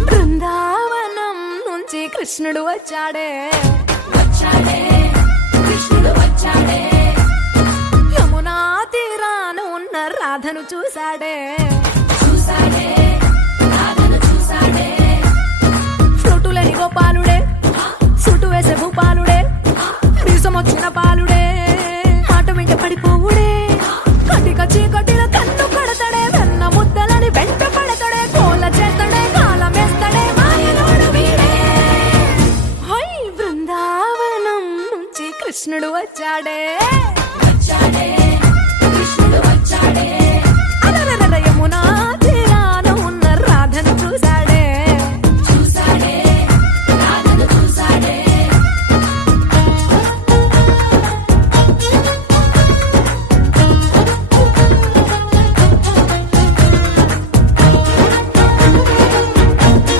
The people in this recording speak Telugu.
బృందావనం నుంచి కృష్ణుడు వచ్చాడే కృష్ణుడు వచ్చాడే యమునా తీరాన ఉన్న రాధను చూశాడే రాధను చూసాడే ఫ్రూటులని గోపాలుడే సుటు వేసే భూపాలుడే వీసమొచ్చిన పాలుడే మాట వెంట పడిపోవుడే కటిక చీకటిల కన్ను కడతాడే వెన్న ముద్దలని వెంట పడతాడే కోల చేస్తాడే కాలమేస్తాడే మాయలోడు వీడే హై బృందావనం నుంచి కృష్ణుడు వచ్చాడే వచ్చాడే